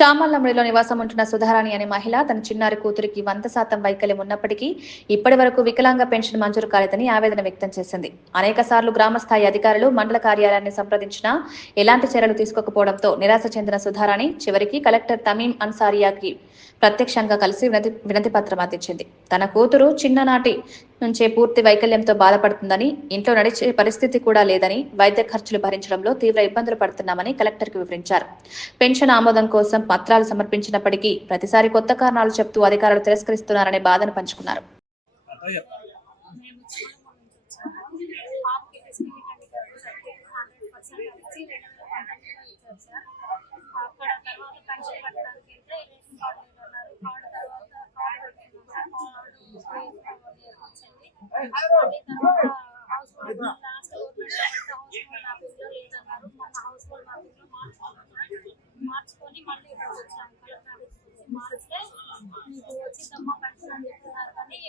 చామల్లమ్మడిలో నివాసం ఉంటున్న సుధారాణి అనే మహిళ తన చిన్నారి కూతురికి వంద శాతం వైకల్యం ఉన్నప్పటికీ ఇప్పటి వరకు వికలాంగ పెన్షన్ మంజూరు కాలేదని ఆవేదన వ్యక్తం చేసింది. అనేక సార్లు గ్రామస్థాయి అధికారులు మండల కార్యాలయాన్ని సంప్రదించినా ఎలాంటి చర్యలు తీసుకోకపోవడంతో నిరాశ చెందిన సుధారాణి చివరికి కలెక్టర్ తమీం అన్సారియాకి ప్రత్యక్షంగా కలిసి వినతి వినతి పత్రం అందించింది. తన కూతురు చిన్ననాటి నుంచే పూర్తి వైకల్యంతో బాధపడుతుందని ఇంట్లో నడిచే పరిస్థితి కూడా లేదని వైద్య ఖర్చులు భరించడంలో తీవ్ర ఇబ్బందులు పడుతున్నామని కలెక్టర్ వివరించారు. పెన్షన్ ఆమోదం కోసం పత్రాలు సమర్పించినప్పటికీ ప్రతిసారి కొత్త కారణాలు చెప్తూ అధికారులు తిరస్కరిస్తున్నారనే బాధను పంచుకున్నారు. మార్చుకొని మళ్ళీ ఇక్కడికి వచ్చాము కలెక్టర్ ఆఫీస్ మార్చితే మీకు వచ్చి తమ్మ పెన్షన్ అని చెప్తున్నారు కానీ